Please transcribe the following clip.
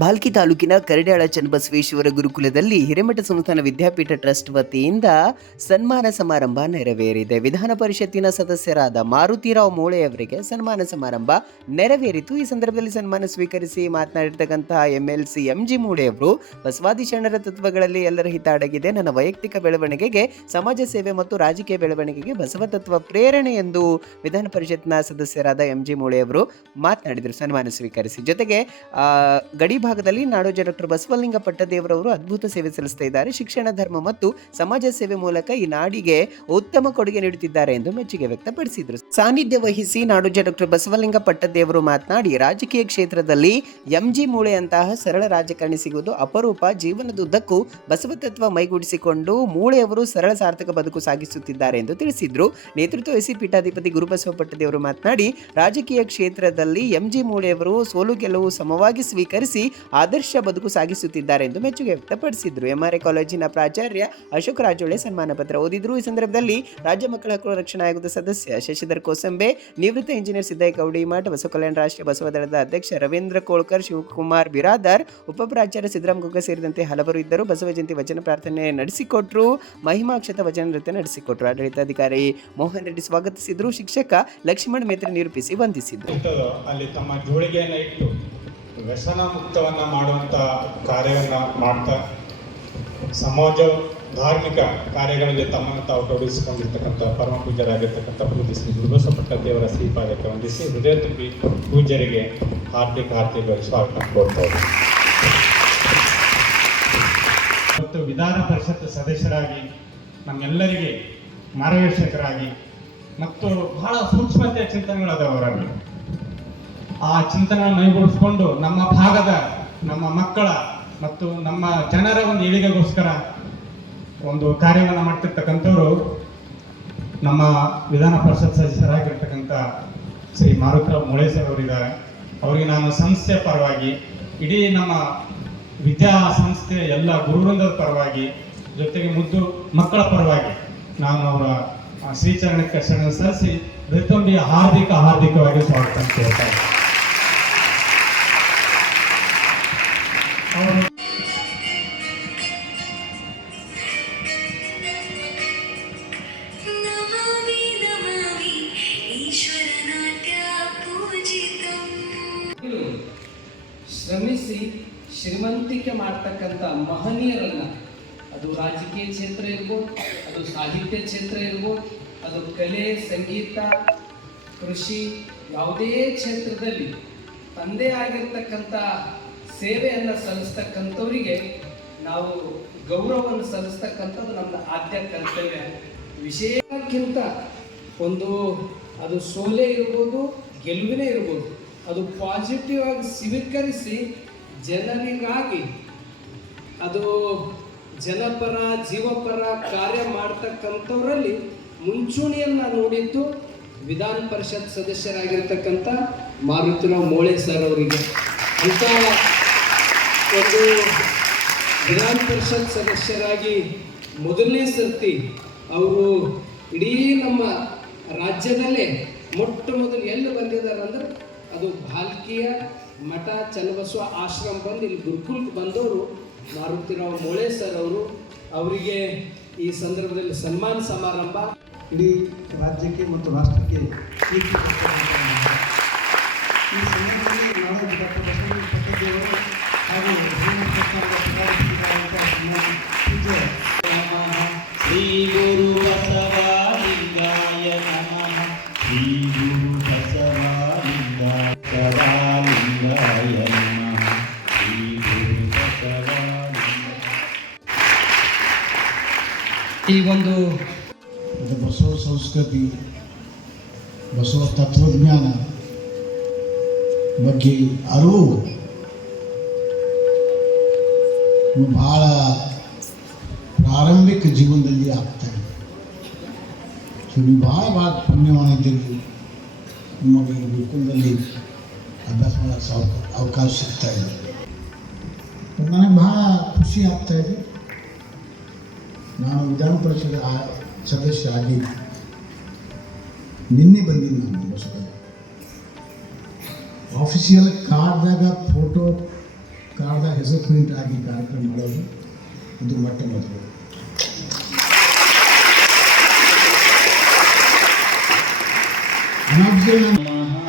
ಭಾಲ್ಕಿ ತಾಲೂಕಿನ ಕರಡ್ಯಾಳ ಚನ್ನಬಸವೇಶ್ವರ ಗುರುಕುಲದಲ್ಲಿ ಹಿರೇಮಠ ಸಂಸ್ಥಾನ ವಿದ್ಯಾಪೀಠ ಟ್ರಸ್ಟ್ ವತಿಯಿಂದ ಸನ್ಮಾನ ಸಮಾರಂಭ ನೆರವೇರಿದೆ. ವಿಧಾನ ಪರಿಷತ್ತಿನ ಸದಸ್ಯರಾದ ಮಾರುತಿರಾವ್ ಮೂಳೆಯವರಿಗೆ ಸನ್ಮಾನ ಸಮಾರಂಭ ನೆರವೇರಿತು. ಈ ಸಂದರ್ಭದಲ್ಲಿ ಸನ್ಮಾನ ಸ್ವೀಕರಿಸಿ ಮಾತನಾಡಿರ್ತಕ್ಕಂತಹ M L C M G ಮೂಳೆಯವರು ಬಸವಾದಿ ಶರಣರ ತತ್ವಗಳಲ್ಲಿ ಎಲ್ಲರ ಹಿತ ಅಡಗಿದೆ. ನನ್ನ ವೈಯಕ್ತಿಕ ಬೆಳವಣಿಗೆಗೆ, ಸಮಾಜ ಸೇವೆ ಮತ್ತು ರಾಜಕೀಯ ಬೆಳವಣಿಗೆಗೆ ಬಸವ ತತ್ವ ಪ್ರೇರಣೆ ಎಂದು ವಿಧಾನ ಪರಿಷತ್ನ ಸದಸ್ಯರಾದ ಎಂ ಜಿ ಮೂಳೆಯವರು ಮಾತನಾಡಿದರು. ಸನ್ಮಾನ ಸ್ವೀಕರಿಸಿ. ಜೊತೆಗೆ ಗಡಿ ಭಾಗದಲ್ಲಿ ನಾಡೋಜ ಡಾಕ್ಟರ್ ಬಸವಲಿಂಗ ಪಟ್ಟದೇವರವರು ಅದ್ಭುತ ಸೇವೆ ಸಲ್ಲಿಸ್ತಾ ಇದ್ದಾರೆ. ಶಿಕ್ಷಣ, ಧರ್ಮ ಮತ್ತು ಸಮಾಜ ಸೇವೆ ಮೂಲಕ ಈ ನಾಡಿಗೆ ಉತ್ತಮ ಕೊಡುಗೆ ನೀಡುತ್ತಿದ್ದಾರೆ ಎಂದು ಮೆಚ್ಚುಗೆ ವ್ಯಕ್ತಪಡಿಸಿದರು. ಸಾನ್ನಿಧ್ಯ ವಹಿಸಿ ನಾಡೋಜ ಡಾಕ್ಟರ್ ಬಸವಲಿಂಗ ಪಟ್ಟದೇವರು ಮಾತನಾಡಿ, ರಾಜಕೀಯ ಕ್ಷೇತ್ರದಲ್ಲಿ ಎಂಜಿ ಮೂಳೆಯಂತಹ ಸರಳ ರಾಜಕಾರಣಿ ಸಿಗುವುದು ಅಪರೂಪ. ಜೀವನದುದ್ದಕ್ಕೂ ಬಸವ ತತ್ವ ಮೈಗೂಡಿಸಿಕೊಂಡು ಮೂಳೆಯವರು ಸರಳ ಸಾರ್ಥಕ ಬದುಕು ಸಾಗಿಸುತ್ತಿದ್ದಾರೆ ಎಂದು ತಿಳಿಸಿದರು. ನೇತೃತ್ವ ವಹಿಸಿ ಪೀಠಾಧಿಪತಿ ಗುರುಬಸವ ಪಟ್ಟದೇವರು ಮಾತನಾಡಿ, ರಾಜಕೀಯ ಕ್ಷೇತ್ರದಲ್ಲಿ ಎಂಜಿ ಮೂಳೆಯವರು ಸೋಲು ಗೆಲುವು ಸಮವಾಗಿ ಸ್ವೀಕರಿಸಿ ಆದರ್ಶ ಬದುಕು ಸಾಗಿಸುತ್ತಿದ್ದಾರೆ ಎಂದು ಮೆಚ್ಚುಗೆ ವ್ಯಕ್ತಪಡಿಸಿದರು. ಎಂಆರ್ಎ ಕಾಲೇಜಿನ ಪ್ರಾಚಾರ್ಯ ಅಶೋಕ್ ರಾಜೋಳೆ ಸನ್ಮಾನ ಪತ್ರ ಓದಿದ್ರು. ಈ ಸಂದರ್ಭದಲ್ಲಿ ರಾಜ್ಯ ಮಕ್ಕಳ ಹಕ್ಕುಗಳ ರಕ್ಷಣಾ ಆಯೋಗದ ಸದಸ್ಯ ಶಶಿಧರ್ ಕೋಸಂಬೆ, ನಿವೃತ್ತ ಇಂಜಿನಿಯರ್ ಸಿದ್ದಯ್ಯ ಕೌಡಿಮಠ ಬಸವ ಕಲ್ಯಾಣ ರಾಷ್ಟ್ರೀಯ ಬಸವ ದಳದ ಅಧ್ಯಕ್ಷ ರವೀಂದ್ರ ಕೋಳ್ಕರ್, ಶಿವಕುಮಾರ್ ಬಿರಾದರ್ ಉಪಪ್ರಾಚಾರ್ಯ ಪ್ರಾಚಾರ್ಯ ಸಿದ್ದರಾಮ ಗುಗ್ಗ ಸೇರಿದಂತೆ ಹಲವರು ಇದ್ದರು. ಬಸವ ಜಯಂತಿ ವಚನ ಪ್ರಾರ್ಥನೆ ನಡೆಸಿಕೊಟ್ರು. ಮಹಿಮಾಕ್ಷತ ವಚನ ನೃತ್ಯ ನಡೆಸಿಕೊಟ್ರು. ಆಡಳಿತಾಧಿಕಾರಿ ಮೋಹನ್ ರೆಡ್ಡಿ ಸ್ವಾಗತಿಸಿದ್ರು. ಶಿಕ್ಷಕ ಲಕ್ಷ್ಮಣ್ ಮೇತ್ರಿ ನಿರೂಪಿಸಿ ವಂದಿಸಿದ್ರು. ಅಲ್ಲಿ ತಮ್ಮ ಜೋಳಿಗೆಯನ್ನು ಇಟ್ಟು ವ್ಯಸನ ಮುಕ್ತವನ್ನ ಮಾಡುವಂಥ ಕಾರ್ಯವನ್ನ ಮಾಡ್ತಾ, ಸಮಾಜ ಧಾರ್ಮಿಕ ಕಾರ್ಯಗಳಲ್ಲಿ ತಮ್ಮನ್ನು ತಾವು ತೊಡಗಿಸಿಕೊಂಡಿರ್ತಕ್ಕಂಥ ಪರಮ ಪೂಜರಾಗಿರ್ತಕ್ಕಂಥ ಪೂಜೆ ಶ್ರೀ ದುರ್ಗಸಪಟ್ಟ ದೇವರ ಶ್ರೀಪಾದಕ್ಕೆ ವಂದಿಸಿ ಹೃದಯ ತುಂಬಿ ಪೂಜ್ಯರಿಗೆ ಹಾರ್ದಿಕ ಹಾರ್ದಿಕ ಸ್ವಾಗತ ಕೋರ್ತಾ ಮತ್ತು ವಿಧಾನ ಪರಿಷತ್ ಸದಸ್ಯರಾಗಿ, ನಮ್ಮೆಲ್ಲರಿಗೆ ಮಾರ್ಗದರ್ಶಕರಾಗಿ ಮತ್ತು ಬಹಳ ಸೂಕ್ಷ್ಮತೆಯ ಚಿಂತನೆಗಳದವರಲ್ಲಿ ಆ ಚಿಂತನೆ ಮೈಗೂಡಿಸ್ಕೊಂಡು ನಮ್ಮ ಭಾಗದ ನಮ್ಮ ಮಕ್ಕಳ ಮತ್ತು ನಮ್ಮ ಜನರ ಒಂದು ಏಳಿಗೆಗೋಸ್ಕರ ಒಂದು ಕಾರ್ಯವನ್ನು ಮಾಡ್ತಿರ್ತಕ್ಕಂಥವ್ರು ನಮ್ಮ ವಿಧಾನ ಪರಿಷತ್ ಸದಸ್ಯರಾಗಿರ್ತಕ್ಕಂಥ ಶ್ರೀ ಮಾರುತರಾವ್ ಮುಳೇಸರ್ ಅವರಿದ್ದಾರೆ. ಅವರಿಗೆ ನಾನು ಸಂಸ್ಥೆಯ ಪರವಾಗಿ, ಇಡೀ ನಮ್ಮ ವಿದ್ಯಾ ಸಂಸ್ಥೆಯ ಎಲ್ಲ ಗುರುವೃಂದದ ಪರವಾಗಿ, ಜೊತೆಗೆ ಮುದ್ದು ಮಕ್ಕಳ ಪರವಾಗಿ ನಾನು ಅವರ ಶ್ರೀಚರಣಕ್ಕೆ ಶರಣ ಸಲ್ಲಿಸಿ ಹೃತಂಬಿ ಹಾರ್ದಿಕ ಹಾರ್ದಿಕವಾಗಿ ಸ್ವಾಗತ ಅಂತ ಹೇಳ್ತಾ ಶ್ರಮಿಸಿ ಶ್ರೀಮಂತಿಕೆ ಮಾಡ್ತಕ್ಕಂಥ ಮಹನೀಯರಲ್ಲ ಅದು ರಾಜಕೀಯ ಕ್ಷೇತ್ರ ಇರ್ಬೋದು, ಅದು ಸಾಹಿತ್ಯ ಕ್ಷೇತ್ರ ಇರ್ಬೋದು, ಅದು ಕಲೆ, ಸಂಗೀತ, ಕೃಷಿ, ಯಾವುದೇ ಕ್ಷೇತ್ರದಲ್ಲಿ ತಂದೆ ಆಗಿರ್ತಕ್ಕಂಥ ಸೇವೆಯನ್ನು ಸಲ್ಲಿಸ್ತಕ್ಕಂಥವರಿಗೆ ನಾವು ಗೌರವವನ್ನು ಸಲ್ಲಿಸ್ತಕ್ಕಂಥದ್ದು ನಮ್ಮ ಆದ್ಯ ಕರ್ತವ್ಯ. ವಿಷಯಕ್ಕಿಂತ ಒಂದು ಅದು ಸೋಲೆ ಇರ್ಬೋದು, ಗೆಲುವಿನೇ ಇರ್ಬೋದು. ಅದು ಪಾಸಿಟಿವ್ ಆಗಿ ಸ್ವೀಕರಿಸಿ ಜನರಿಗಾಗಿ ಅದು ಜನಪರ, ಜೀವಪರ ಕಾರ್ಯ ಮಾಡ್ತಕ್ಕಂಥವರಲ್ಲಿ ಮುಂಚೂಣಿಯನ್ನು ನೋಡಿದ್ದು ವಿಧಾನ ಪರಿಷತ್ ಸದಸ್ಯರಾಗಿರ್ತಕ್ಕಂಥ ಮಾರುತಿರಾವ್ ಮೋಳೆ ಸರ್ ಅವರಿಗೆ. ಅಂತ ಒಂದು ವಿಧಾನ ಪರಿಷತ್ ಸದಸ್ಯರಾಗಿ ಮೊದಲನೇ ಸರ್ತಿ ಅವರು ಇಡೀ ನಮ್ಮ ರಾಜ್ಯದಲ್ಲೇ ಮೊಟ್ಟ ಮೊದಲು ಎಲ್ಲಿ ಬಂದಿದ್ದಾರೆ ಅಂದ್ರೆ ಅದು ಭಾಲ್ಕಿಯ ಮಠ ಚನ್ನಬಸವ ಆಶ್ರಮ ಬಂದು ಇಲ್ಲಿ ಗುರುಕುಲ್ಗೆ ಬಂದವರು ಮಾರುತಿರಾವ್ ಮೊಳೆ ಸರ್ ಅವರು ಅವರಿಗೆ ಈ ಸಂದರ್ಭದಲ್ಲಿ ಸನ್ಮಾನ ಸಮಾರಂಭ. ಇಡೀ ರಾಜ್ಯಕ್ಕೆ ಮತ್ತು ರಾಷ್ಟ್ರಕ್ಕೆ ಈ ಡಾಕ್ಟರ್ ಪಟ್ಟದೇವರು ಹಾಗೂ ಶ್ರೀ ಗುರು ಈ ಒಂದು ಬಸವ ಸಂಸ್ಕೃತಿ, ಬಸವ ತತ್ವಜ್ಞಾನ ಬಗ್ಗೆ ಅರಿವು ಬಹಳ ಪ್ರಾರಂಭಿಕ ಜೀವನದಲ್ಲಿ ಆಗ್ತಾ ಸೊ ಭಾಳ ಭಾಳ ಪುಣ್ಯವಾಗಿದ್ದೀರಿ ನಿಮಗೆ ಗುರುಕುಲದಲ್ಲಿ ಅಭ್ಯಾಸ ಮಾಡೋಕ್ಕೆ ಅವಕಾಶ ಸಿಗ್ತಾ ಇದೆ. ನನಗೆ ಭಾಳ ಖುಷಿ ಆಗ್ತಾ ಇದೆ. ನಾನು ವಿಧಾನ ಪರಿಷತ್ ಆ- ಸದಸ್ಯ ಆಗಿ ನಿನ್ನೆ ಬಂದಿದ್ದು ನಾನು ಬಸವಲ್ಲಿ ಆಫೀಸಿಯಲ್ ಕಾರ್ಡ್ದಾಗ ಫೋಟೋ ಕಾರ್ಡ್ ಹೆಸರು ಪ್ರಿಂಟ್ ಆಗಿ ಕಾರ್ಯಕ್ರಮ ಮಾಡೋದು ಇದು ಮೊಟ್ಟ ಮೊದಲು. ಅನಾಬ್ಸರ್ವ್